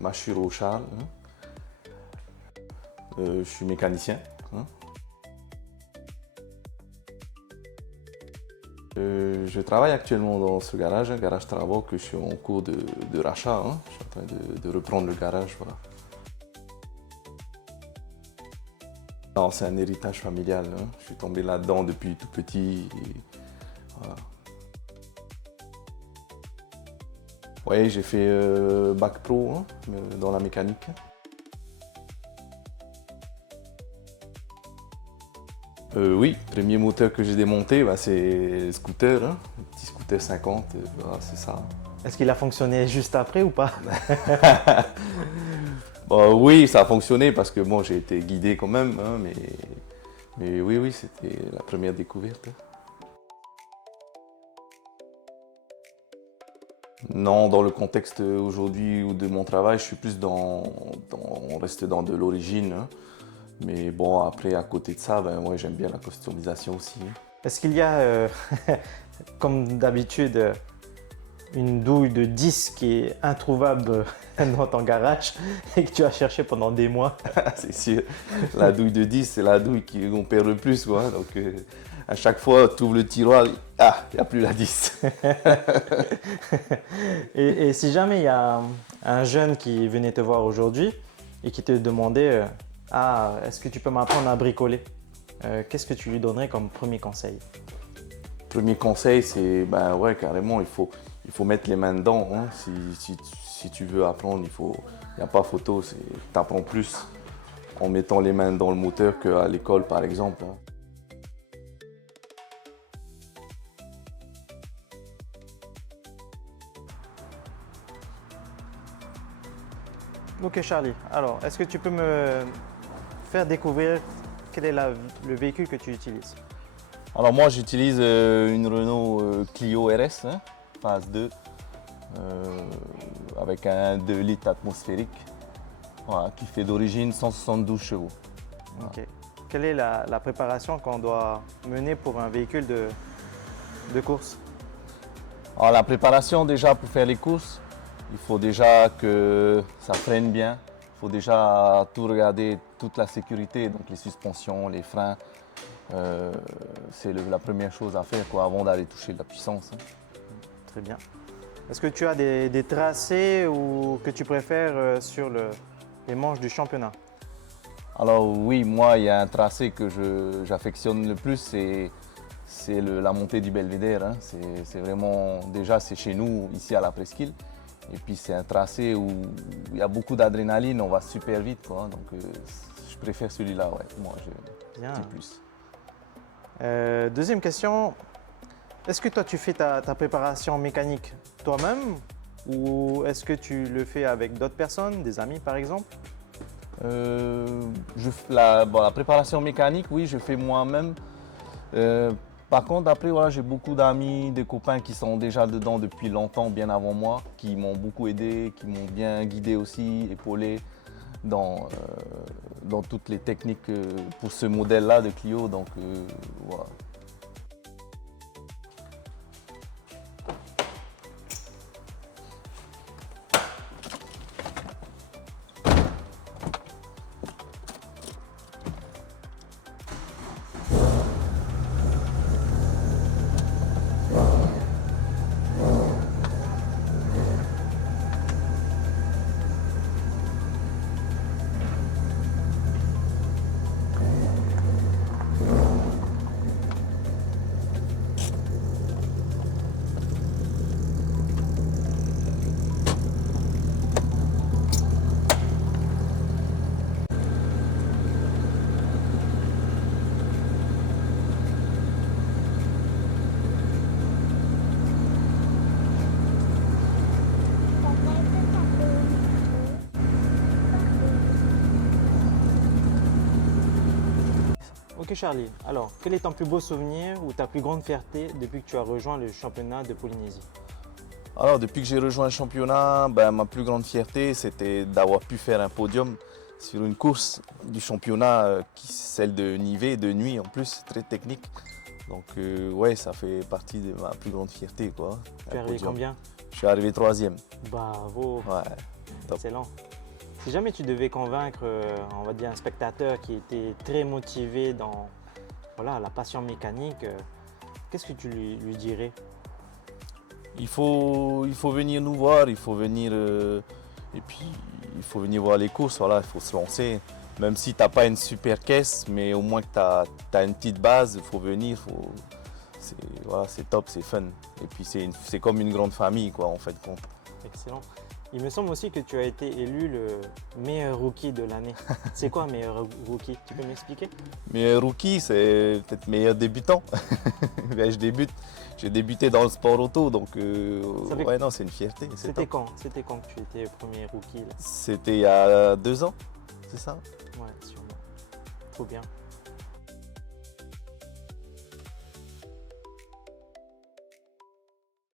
Mashiro Charles. Hein. Je suis mécanicien. Hein. Je travaille actuellement dans ce garage, un garage travaux que je suis en cours de rachat. Hein. Je suis en train de reprendre le garage. Voilà. Non, c'est un héritage familial. Hein. Je suis tombé là-dedans depuis tout petit. Et voilà. Oui, j'ai fait bac pro hein, dans la mécanique. Oui, premier moteur que j'ai démonté, bah, c'est le scooter, hein, le petit scooter 50, voilà, c'est ça. Est-ce qu'il a fonctionné juste après ou pas? Bon, oui, ça a fonctionné parce que bon, j'ai été guidé quand même, hein, mais oui, oui, c'était la première découverte. Non, dans le contexte aujourd'hui ou de mon travail, je suis plus on reste dans de l'origine. Hein. Mais bon, après, à côté de ça, ben, ouais, j'aime bien la customisation aussi. Hein. Est-ce qu'il y a, comme d'habitude, une douille de 10 qui est introuvable dans ton garage et que tu as cherché pendant des mois? C'est sûr, la douille de 10, c'est la douille qu'on perd le plus. Quoi. Donc, à chaque fois, tu ouvres le tiroir, ah, il n'y a plus la 10. Et si jamais il y a un jeune qui venait te voir aujourd'hui et qui te demandait ah, est-ce que tu peux m'apprendre à bricoler? Qu'est-ce que tu lui donnerais comme premier conseil? Premier conseil, c'est ben ouais, carrément, il faut mettre les mains dedans. Hein. Si tu veux apprendre, il n'y a pas photo, tu apprends plus en mettant les mains dans le moteur qu'à l'école, par exemple. Hein. Ok Charlie, alors est-ce que tu peux me faire découvrir quel est le véhicule que tu utilises? Alors moi j'utilise une Renault Clio RS, hein, phase 2, avec un 2 litres atmosphérique, voilà, qui fait d'origine 172 chevaux. Voilà. Okay. Quelle est la préparation qu'on doit mener pour un véhicule de course? Alors la préparation déjà pour faire les courses, il faut déjà que ça freine bien, il faut déjà tout regarder, toute la sécurité, donc les suspensions, les freins. C'est la première chose à faire quoi, avant d'aller toucher de la puissance. Hein. Très bien. Est-ce que tu as des tracés ou que tu préfères sur les manches du championnat? Alors oui, moi il y a un tracé que j'affectionne le plus, c'est la montée du Belvédère. Hein. C'est vraiment, déjà c'est chez nous, ici à la Presqu'île. Et puis c'est un tracé où il y a beaucoup d'adrénaline, on va super vite. Quoi. Donc je préfère celui-là, ouais. Moi Bien. j'ai plus. Deuxième question, est-ce que toi tu fais ta préparation mécanique toi-même ou est-ce que tu le fais avec d'autres personnes, des amis par exemple? La préparation mécanique, oui, je fais moi-même. Par contre, après, voilà, j'ai beaucoup d'amis, des copains qui sont déjà dedans depuis longtemps, bien avant moi, qui m'ont beaucoup aidé, qui m'ont bien guidé aussi, épaulé dans toutes les techniques pour ce modèle-là de Clio. Donc, voilà. Ok Charlie, alors quel est ton plus beau souvenir ou ta plus grande fierté depuis que tu as rejoint le championnat de Polynésie? Alors, depuis que j'ai rejoint le championnat, ben, ma plus grande fierté, c'était d'avoir pu faire un podium sur une course du championnat, celle de Nivelles, de nuit en plus, très technique. Donc, ouais, ça fait partie de ma plus grande fierté, quoi. Tu es arrivé combien? Je suis arrivé 3e. Bravo. Ouais. Top. Excellent. Si jamais tu devais convaincre, on va dire, un spectateur qui était très motivé dans voilà, la passion mécanique, qu'est-ce que tu lui dirais? Il faut venir nous voir, il faut venir et puis il faut venir voir les courses, voilà, il faut se lancer. Même si tu n'as pas une super caisse, mais au moins que tu as une petite base, il faut venir, voilà, c'est top, c'est fun. Et puis c'est comme une grande famille, quoi, en fait, compte. Excellent. Il me semble aussi que tu as été élu le meilleur rookie de l'année. C'est quoi meilleur rookie? Tu peux m'expliquer? Mais rookie, c'est peut-être meilleur débutant. Ben, j'ai débuté dans le sport auto, donc ouais, non, c'est une fierté. C'était quand? C'était quand que tu étais premier rookie là? C'était il y a 2 ans, c'est ça? Ouais, sûrement. Trop bien.